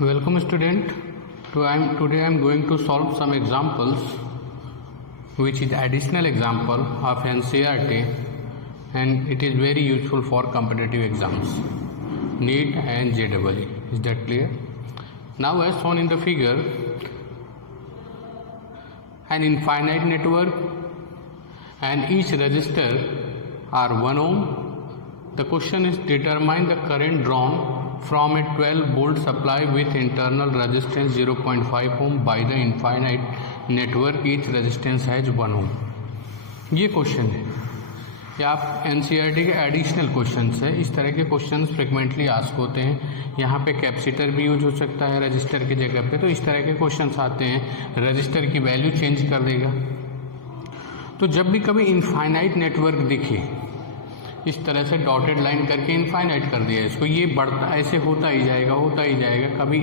Welcome student. Today I am going to solve some examples which is additional example of NCERT and it is very useful for competitive exams NEET and JEE. Is that clear? Now as shown in the figure, an infinite network and each resistor are 1 ohm. The question is determine the current drawn from a 12 volt supply with internal resistance 0.5 ohm by the infinite network. Each resistance has 1 ohm. ये question है, ये आप NCERT के additional questions है. इस तरह के questions frequently ask होते हैं. यहाँ पे कैपेसिटर भी यूज हो सकता है रजिस्टर की जगह पे, तो इस तरह के क्वेश्चंस आते हैं. रजिस्टर की वैल्यू चेंज कर देगा. तो जब भी कभी इनफाइनाइट नेटवर्क दिखे, इस तरह से डॉटेड लाइन करके इनफाइनाइट कर दिया इसको, ये बढ़ता ऐसे होता ही जाएगा, कभी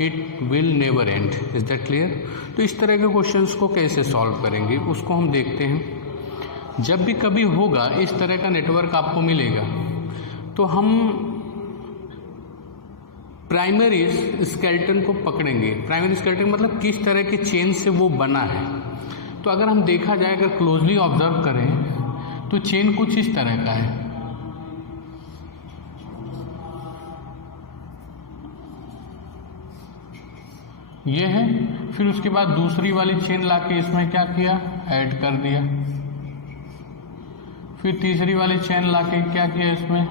it will never and. Is that clear? तो इस तरह के क्वेश्चंस को कैसे सॉल्व करेंगे उसको हम देखते हैं. जब भी कभी होगा इस तरह का नेटवर्क आपको मिलेगा, तो हम प्राइमरी स्केलेटन को पकड़ेंगे. प्राइमरी स्केलेटन मतलब किस तरह के चेन से वो बना है. तो अगर हम देखा जाए, अगर क्लोजली ऑब्जर्व करें तो चेन कुछ इस तरह का है. ये है. फिर उसके बाद दूसरी वाली चेन लाके इसमें क्या किया, ऐड कर दिया. फिर तीसरी वाली चेन लाके क्या किया, इसमें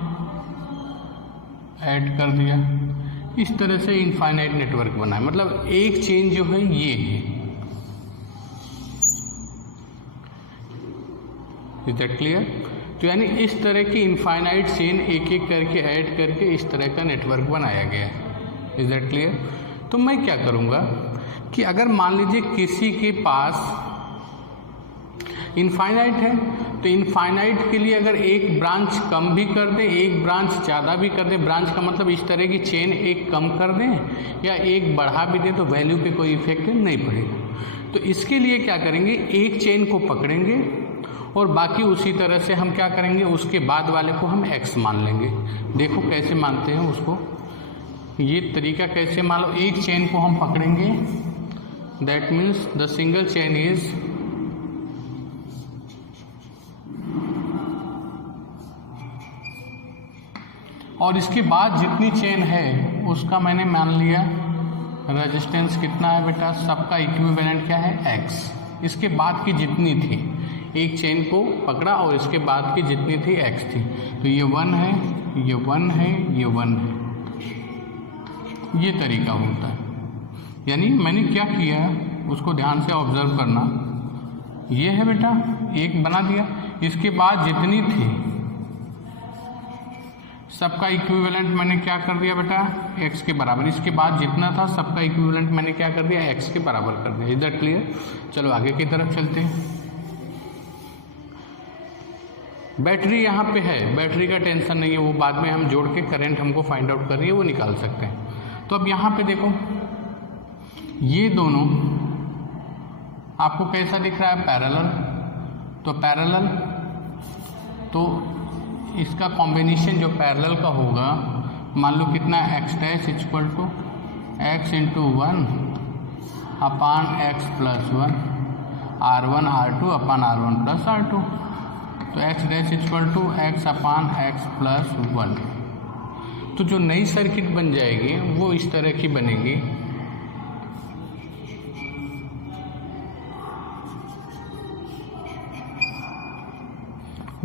ऐड कर दिया. इस तरह से इनफाइनाइट नेटवर्क बना है. मतलब एक चेन जो है ये है. Is that clear? तो यानी इस तरह की इनफाइनाइट चेन एक एक करके ऐड करके इस तरह का नेटवर्क बनाया गया है. Is that clear? तो मैं क्या करूँगा कि अगर मान लीजिए किसी के पास इनफाइनाइट है, तो इनफाइनाइट के लिए अगर एक ब्रांच कम भी कर दें, एक ब्रांच ज़्यादा भी कर दें, ब्रांच का मतलब इस तरह की चेन एक कम कर दें या एक बढ़ा भी दें, तो वैल्यू पे कोई इफेक्ट नहीं पड़ेगा. तो इसके लिए क्या करेंगे, एक चेन को पकड़ेंगे और बाकी उसी तरह से हम क्या करेंगे, उसके बाद वाले को हम x मान लेंगे. देखो कैसे मानते हैं उसको. ये तरीका कैसे, मान लो एक चेन को हम पकड़ेंगे, that means the single chain is और इसके बाद जितनी चेन है उसका मैंने मान लिया रेजिस्टेंस कितना है बेटा, सबका इक्विवेलेंट क्या है, x. इसके बाद की जितनी थी, एक चेन को पकड़ा और इसके बाद की जितनी थी x थी. तो ये 1 है, ये 1 है, ये 1 है. ये तरीका होता है. यानी मैंने क्या किया उसको ध्यान से ऑब्जर्व करना. ये है बेटा, एक बना दिया. इसके बाद जितनी थी सबका इक्विवेलेंट मैंने क्या कर दिया बेटा, x के बराबर. इसके बाद जितना था सबका इक्विवेलेंट मैंने क्या कर दिया, x के बराबर कर दिया. Is that clear? चलो आगे की तरफ चलते हैं. बैटरी यहाँ पे है, बैटरी का टेंशन नहीं है, वो बाद में हम जोड़ के करंट हमको फाइंड आउट करनी है वो निकाल सकते हैं. तो अब यहाँ पे देखो, ये दोनों आपको कैसा दिख रहा है, पैरेलल. तो पैरेलल, तो इसका कॉम्बिनेशन जो पैरेलल का होगा, मान लो कितना, x dash equal to x into 1 upon x plus 1 R1 R2 upon R1 plus R2. तो x dash equal to x upon x plus 1. तो जो नई सर्किट बन जाएगी वो इस तरह की बनेगी.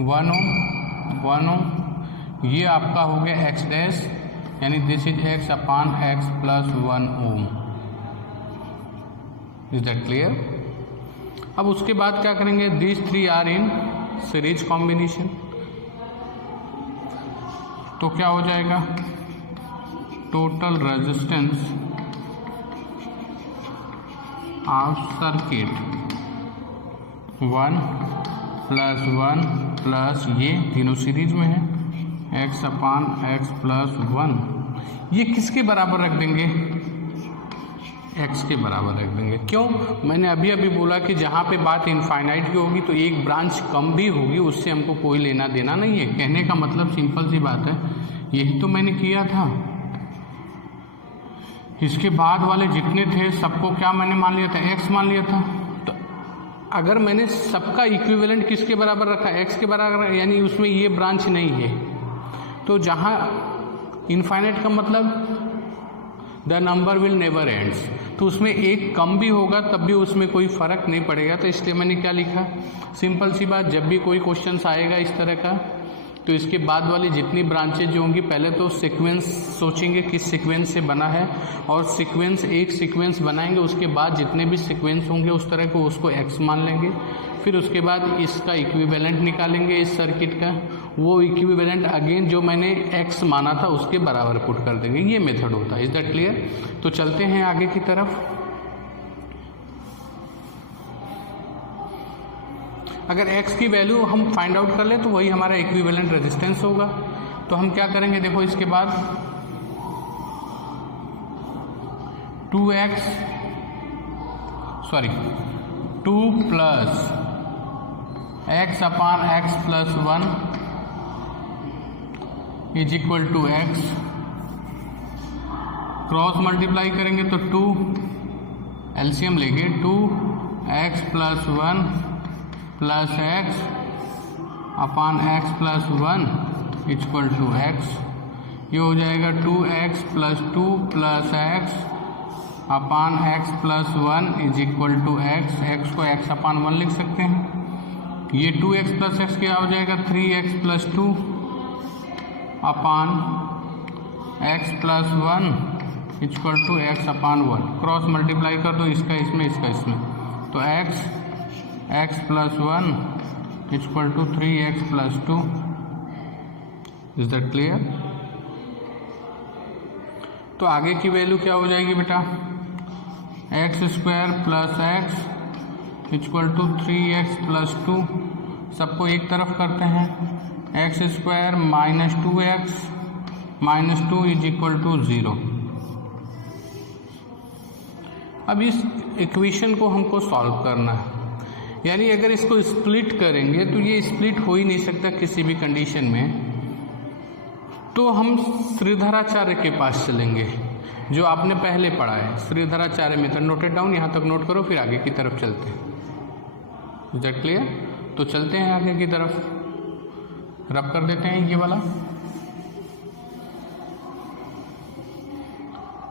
वन ओम, ये आपका हो गया x डैश, यानी this is x upon x plus 1 ohm. Is that clear? अब उसके बाद क्या करेंगे, this 3 R in series combination. तो क्या हो जाएगा, total resistance of circuit 1 plus 1 plus ये तीनों सीरीज में है, x अपान x प्लस 1. ये किसके बराबर रख देंगे, x के बराबर रख देंगे. क्यों? मैंने अभी अभी बोला कि जहाँ पे बात इनफाइनाइट की होगी तो एक ब्रांच कम भी होगी, उससे हमको कोई लेना देना नहीं है. कहने का मतलब सिंपल सी बात है, यही तो मैंने किया था. इसके बाद वाले जितने थे सबको क्या मैंने मान लिया था, x मान लिया था। तो अगर मैंने सबका इक्विवेलेंट किसके बराबर रखा, x के बराबर, यानी उसमें ये ब्रांच नहीं है, तो जहाँ इनफाइनाइट का मतलब the number will never ends, तो उसमें एक कम भी होगा तब भी उसमें कोई फर्क नहीं पड़ेगा। तो इसलिए मैंने क्या लिखा, सिंपल सी बात, जब भी कोई क्वेश्चन आएगा इस तरह का तो इसके बाद वाली जितनी ब्रांचेज जो होंगी पहले तो सीक्वेंस सोचेंगे किस सीक्वेंस से बना है, और सीक्वेंस एक सीक्वेंस बनाएंगे, उसके बाद जितने भी सीक्वेंस होंगे उस तरह को उसको x मान लेंगे, फिर उसके बाद इसका इक्विवेलेंट निकालेंगे इस सर्किट का, वो इक्विवेलेंट अगेन जो मैंने x माना था उसके बराबर पुट कर देंगे। ये मेथड होता है। Is that clear? तो चलते हैं आगे की तरफ। अगर x की वैल्यू हम फाइंड आउट कर ले तो वही हमारा इक्विवेलेंट रेजिस्टेंस होगा। तो हम क्या करेंगे, देखो इसके बाद 2 plus x upon x plus 1 is equal to x, cross multiply करेंगे तो 2 एलसीएम लेंगे, 2x plus 1 plus x upon x plus 1 equal to x, ये हो जाएगा 2x plus 2 plus x upon x plus 1 is equal to x, x को x upon 1 लिख सकते हैं। ये 2x प्लस x क्या हो जाएगा, 3x plus 2 upon x plus 1 equal to x upon 1, cross multiply कर दो इसका इसमें इसका इसमें, तो x plus 1 equal to 3x plus 2। Is that clear? तो आगे की वैल्यू क्या हो जाएगी बेटा, x square plus x equal to 3x plus 2, सबको एक तरफ करते हैं, x square minus 2x minus 2 is equal to 0। अब इस इक्वेशन को हमको सॉल्व करना है, यानी अगर इसको स्प्लिट करेंगे तो ये स्प्लिट हो ही नहीं सकता किसी भी कंडीशन में। तो हम श्रीधराचार्य के पास चलेंगे जो आपने पहले पढ़ा है, श्रीधराचार्य मेथड, नोटेड डाउन, यहाँ तक नोट करो, फिर आगे की तरफ चलते हैं। Is that clear? तो चलते हैं आगे की तरफ, रब कर देते हैं ये वाला,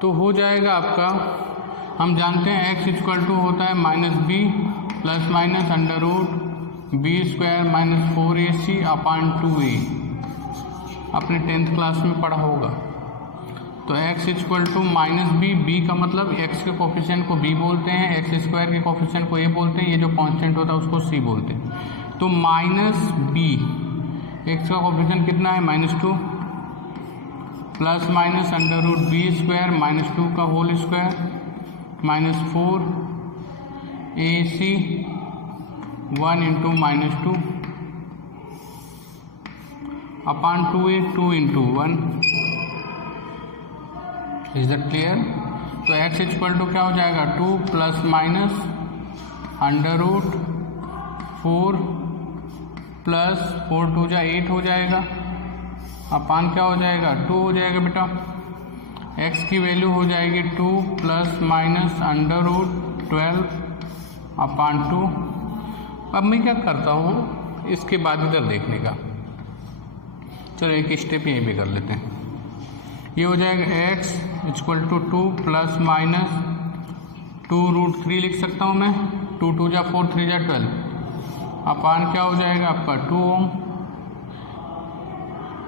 तो हो जाएगा आपका, हम जानते हैं x इक्वल टू होता है minus b plus minus under root b square minus 4ac upon 2a, आपने 10th क्लास में पढ़ा होगा। तो x equal to minus b का मतलब x के कोफिशिएंट को b बोलते हैं, x स्क्वायर के कोफिशिएंट को a बोलते हैं, ये जो कांस्टेंट होता है उसको c बोलते हैं। तो माइनस b, x का कोफिशिएंट कितना है -2 plus minus under root b square minus 2 का whole square minus 4ac 1 into -2 upon 2a 2 into 1। Is that clear? तो x इक्वल टू क्या हो जाएगा, 2 plus minus under root 4 plus 4 2 जा 8 हो जाएगा, अपान क्या हो जाएगा, 2 हो जाएगा बेटा। x की वैल्यू हो जाएगी 2 प्लस माइनस अंडर रूट 12 अपान 2। अब मैं क्या करता हूँ, इसके बाद इधर देखने का, चलो एक स्टेप यहीं पे कर लेते हैं। ये हो जाएगा x equal to 2 plus minus 2 root 3 लिख सकता हूँ मैं, 2 2 जा 4 3 जा 12 अपान क्या हो जाएगा आपका 2 ओम।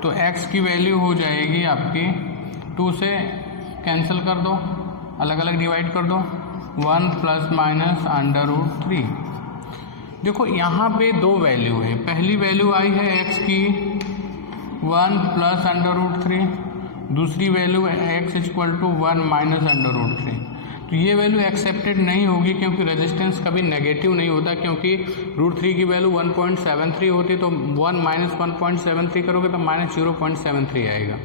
तो x की वैल्यू हो जाएगी आपकी, 2 से कैंसिल कर दो, अलग अलग डिवाइड कर दो, 1 प्लस माइनस अंडर रूट 3। देखो यहाँ पे दो वैल्यू है, पहली वैल्यू आई है x की 1 प्लस अंडर रूट 3, दूसरी वैल्यू है x equal to 1 minus under root 3। तो ये वैल्यू एक्सेप्टेड नहीं होगी क्योंकि रेजिस्टेंस कभी नेगेटिव नहीं होता, क्योंकि रूट 3 की वैल्यू 1.73 होती है, तो 1 माइनस 1.73 करोगे तो माइनस 0.73 आएगा,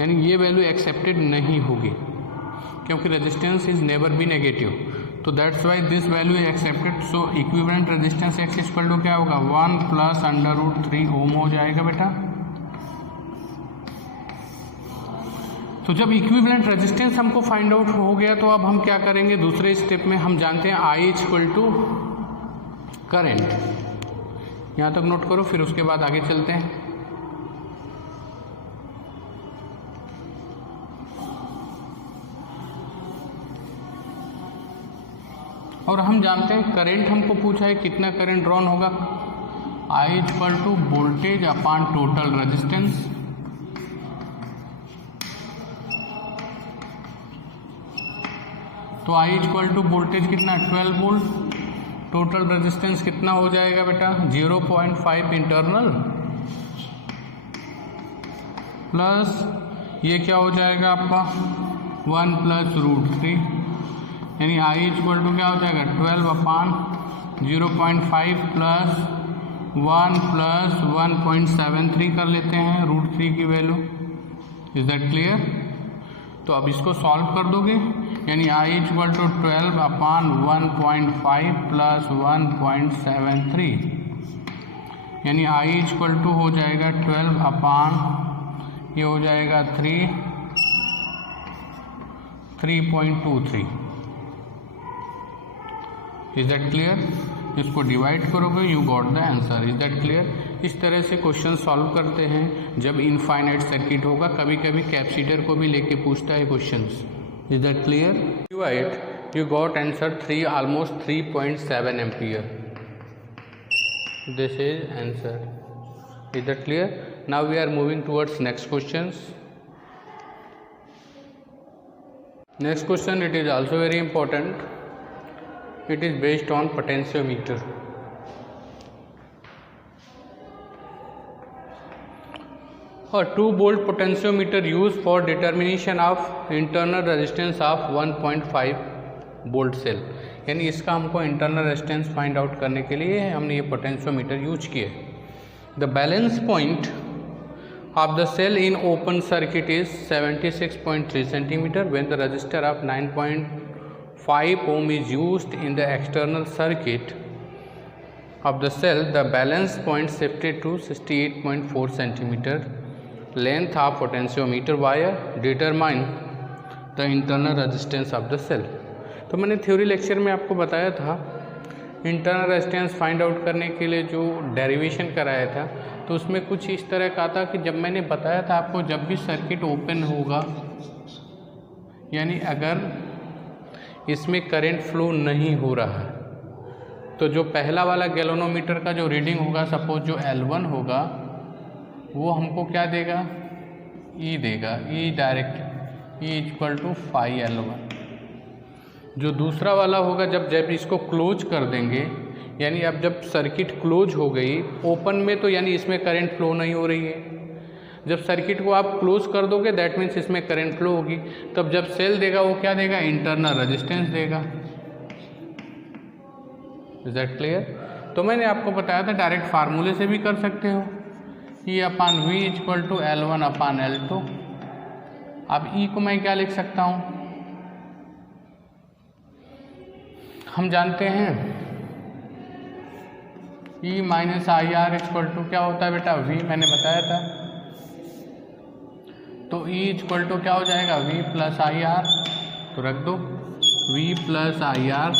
यानी ये वैल्यू एक्सेप्टेड नहीं होगी क्योंकि resistance is never be negative. तो that's why this value is accepted. So equivalent resistance x equal to क्या होगा, 1 प्लस अंडर रूट 3 ओम हो जाएगा बेटा। तो जब इक्विवेलेंट रेजिस्टेंस हमको फाइंड आउट हो गया तो अब हम क्या करेंगे, दूसरे स्टेप में हम जानते हैं I इक्वल टू करेंट। यहाँ तक नोट करो, फिर उसके बाद आगे चलते हैं। और हम जानते हैं करंट हमको पूछा है कितना करंट ड्रॉन होगा, I equal to voltage upon total resistance. तो I इक्वल टू वोल्टेज कितना 12 वोल्ट, टोटल रेजिस्टेंस कितना हो जाएगा बेटा 0.5 इंटरनल प्लस ये क्या हो जाएगा आपका 1 प्लस √3, यानी I इक्वल टू क्या हो जाएगा 12 अपान 0.5 प्लस 1 प्लस 1.73 कर लेते हैं √3 की वैल्यू। Is that clear? तो अब इसको सॉल्व कर दोगे, यानी I equal to 12 upon 1.5 plus 1.73, यानी I इक्वल टू हो जाएगा 12 अपान ये हो जाएगा 3.23। Is that clear? इसको डिवाइड करोगे you got the answer. Is that clear? इस तरह से क्वेश्चन सॉल्व करते हैं जब इनफाइनाइट सर्किट होगा। कभी कभी कैपेसिटर को भी लेके पूछता है questions. Is that clear? Divide you got answer 3 almost 3.7 ampere. This is answer. Is that clear? Now we are moving towards next questions. Next question, it is also very important. It is based on potentiometer. A 2-volt potentiometer used for determination of internal resistance of 1.5 volt cell. यानी इसका हमको internal resistance find out करने के लिए हमने ये potentiometer use किए. The balance point of the cell in open circuit is 76.3 centimeter. When the resistor of 9.5 ohm is used in the external circuit of the cell, the balance point shifted to 68.4 centimeter. Length of potentiometer wire determine the internal resistance of the cell. तो मैंने theory lecture में आपको बताया था internal resistance find out करने के लिए जो डेरिवेशन कराया था, तो उसमें कुछ इस तरह का था कि जब मैंने बताया था आपको जब भी सर्किट ओपन होगा, यानी अगर इसमें करंट फ्लो नहीं हो रहा है, तो जो पहला वाला गैल्वेनोमीटर का जो रीडिंग होगा, सपोज जो L1 होगा, वो हमको क्या देगा, E देगा, E direct E equal to 5L1. जो दूसरा वाला होगा जब इसको क्लोज कर देंगे, यानी अब जब सर्किट क्लोज हो गई ओपन में, तो यानी इसमें करंट फ्लो नहीं हो रही है. जब सर्किट को आप क्लोज कर दोगे दैट मीन्स इसमें करंट फ्लो होगी. तब जब सेल देगा वो क्या देगा, इंटरनल रेजिस्टेंस देगा. Is that clear? तो मैंने आपको बताया था डायरेक्ट फार्मूले से भी कर सकते हो, E upon V equal to L1 upon L2. अब E को मैं क्या लिख सकता हूँ, हम जानते हैं E minus I R equal to क्या होता है बेटा, V मैंने बताया था. तो E इक्वल टू क्या हो जाएगा, V प्लस आई आर. तो रख दो V plus I R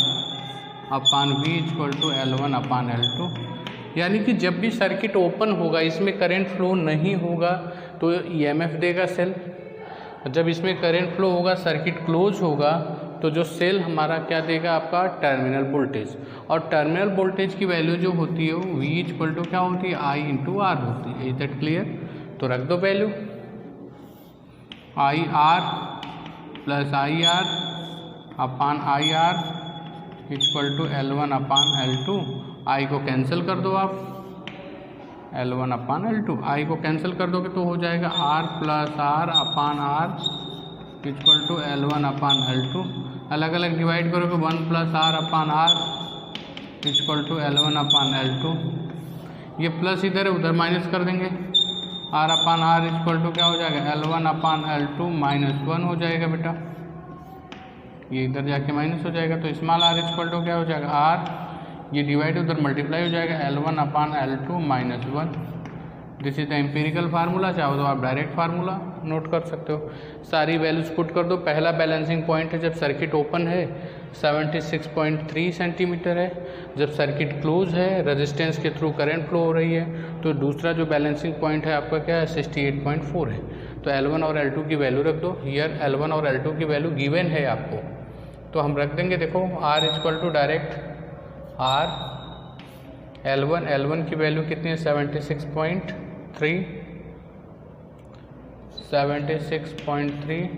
upon V equal to L1 upon L2. यानी कि जब भी सर्किट ओपन होगा, इसमें करंट फ्लो नहीं होगा, तो EMF देगा सेल. जब इसमें करंट फ्लो होगा, सर्किट क्लोज होगा, तो जो सेल हमारा क्या देगा, आपका टर्मिनल वोल्टेज. और टर्मिनल वोल्टेज की वैल्यू जो होती है वो V इक्वल टू क्या होती है, I इंटू आर होती है. Is that clear? तो रख दो value I R plus I R upon I R equal to L1 upon L2. I को कैंसिल कर दो आप, L1 अपान L2. आई को कैंसिल कर दोगे तो हो जाएगा R plus R upon R equal to L1 upon L2. अलग अलग डिवाइड करोगे 1 plus R upon R equal to L1 upon L2. ये प्लस इधर है, उधर माइनस कर देंगे. R upon R equal to क्या हो जाएगा, L1 अपान L2 माइनस 1 हो जाएगा बेटा. ये इधर जाके माइनस हो जाएगा, तो स्मॉल r इक्वल टू क्या हो जाएगा, R. ये डिवाइड उधर मल्टीप्लाई हो जाएगा, L1 upon L2 minus 1. This is the empirical formula. चाहो तो आप डायरेक्ट फार्मूला नोट कर सकते हो। सारी वैल्यूज़ पुट कर दो। पहला बैलेंसिंग पॉइंट है जब सर्किट ओपन है 76.3 सेंटीमीटर है, जब सर्किट क्लोज है रेजिस्टेंस के थ्रू करंट फ्लो हो रही है। तो दूसरा जो बैलेंसिंग पॉइंट है आपका क्या है 68.4 है। तो L1 और L2 की वैल्यू रख दो। हियर L1 और L2 की वैल्यू गिवन है आपको, तो हम रख देंगे। देखो R equal to direct R L1 की वैल्यू कितनी है 76.3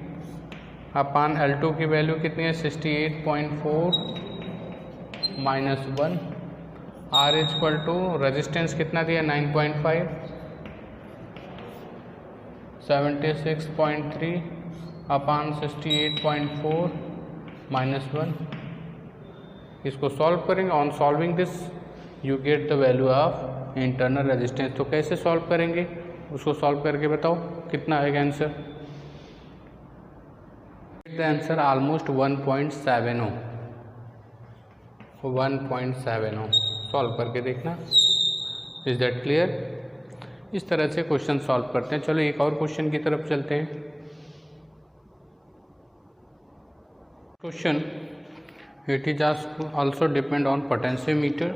अपान L2 की वैल्यू कितनी है 68.4 minus 1। R equal to resistance कितना दिया 9.5 76.3 अपान 68.4 माइनस 1। इसको सॉल्व करेंगे। On solving this you get the value of internal resistance. तो कैसे सॉल्व करेंगे उसको सॉल्व करके बताओ कितना आएगा answer. The answer almost 1.70 solve करके देखना। Is that clear? इस तरह से क्वेश्चन सॉल्व करते हैं। चलो एक और क्वेश्चन की तरफ चलते हैं। Question it is also depend on potentiometer.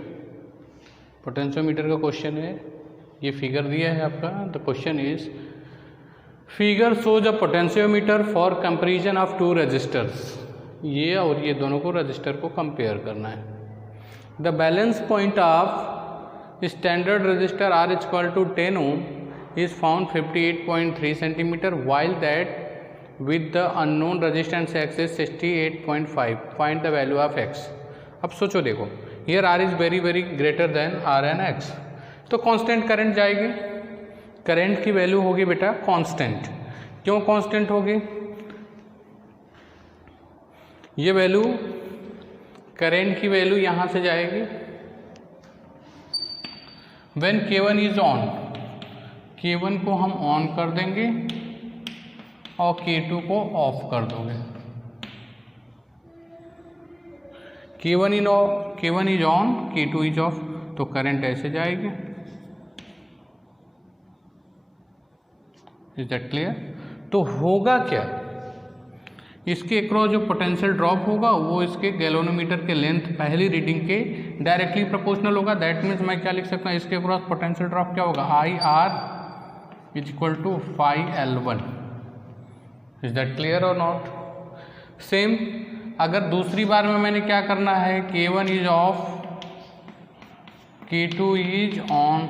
Potentiometer का क्वेश्चन है। ये फिगर दिया है आपका। The question is figure shows a potentiometer for comparison of two resistors. ये और ये दोनों को रजिस्टर को कंपेयर करना है। The balance point of standard resistor R equal to 10 ohm is found 58.3 centimetre while that with the unknown resistance X is 68.5. Find the value of X. अब सोचो देखो, here R is very greater than R and X, तो constant current जाएगी। Current की value होगी बेटा constant. क्यों constant होगी? ये वैल्यू करंट की वैल्यू यहाँ से जाएगी when K1 is on। K1 को हम ऑन कर देंगे और K2 को ऑफ कर दोगे। K1 is on, K2 is of, तो करंट ऐसे जाएगी। Is that clear? तो होगा क्या, इसके अक्रॉस जो पोटेंशियल ड्रॉप होगा वो इसके गैल्वेनोमीटर के लेंथ पहली रीडिंग के डायरेक्टली प्रोपोर्शनल होगा। दैट मीन्स मैं क्या लिख सकता हूँ, इसके अक्रॉस पोटेंशियल ड्रॉप क्या होगा, IR is equal to 5L1। Is that clear और नॉट? सेम अगर दूसरी बार में मैंने क्या करना है, K1 is of, K2 is on,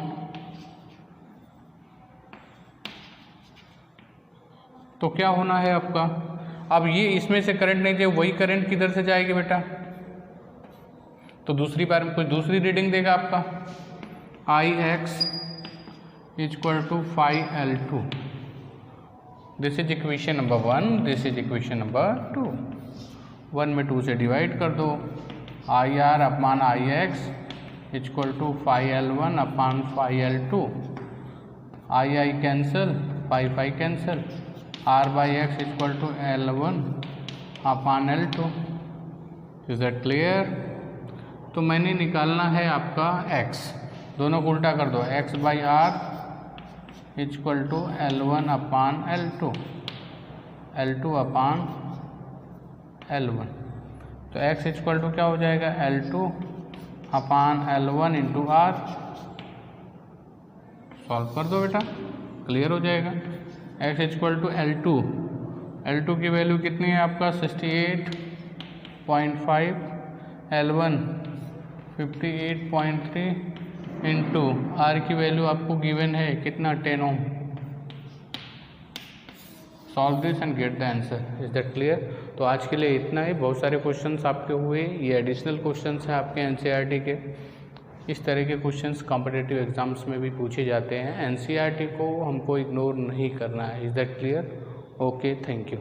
तो क्या होना है आपका, अब ये इसमें से करंट नहीं जाए, वही करंट किधर से जाएगी बेटा, तो दूसरी बार में कुछ दूसरी रीडिंग देगा आपका। IX is equal to 5L2। This is equation number 1, this is equation number 2। 1 में 2 से डिवाइड कर दो। IR upon IX is equal to 5L1 upon 5L2। I cancel, 5 cancel, R by X is equal to L1 upon L2। Is that clear? तो मैंने निकालना है आपका X, दोनों को उल्टा कर दो, X by R is equal to L1 upon L2, L2 upon L1। तो X इज इक्वल टू क्या हो जाएगा, L2 upon L1 into R। Solve कर दो बेटा, क्लियर हो जाएगा। X is equal to L2 की वैल्यू कितनी है आपका 68.5, L1 58.3 इंटू R की वैल्यू आपको गिवन है कितना 10 ohm. Solve this and get the answer. Is that clear? तो आज के लिए इतना ही। बहुत सारे क्वेश्चंस आपके हुए, ये एडिशनल क्वेश्चंस हैं आपके NCERT के। इस तरह के क्वेश्चंस कॉम्पिटिटिव एग्जाम्स में भी पूछे जाते हैं। NCERT को हमको इग्नोर नहीं करना है। Is that clear? Okay, thank you.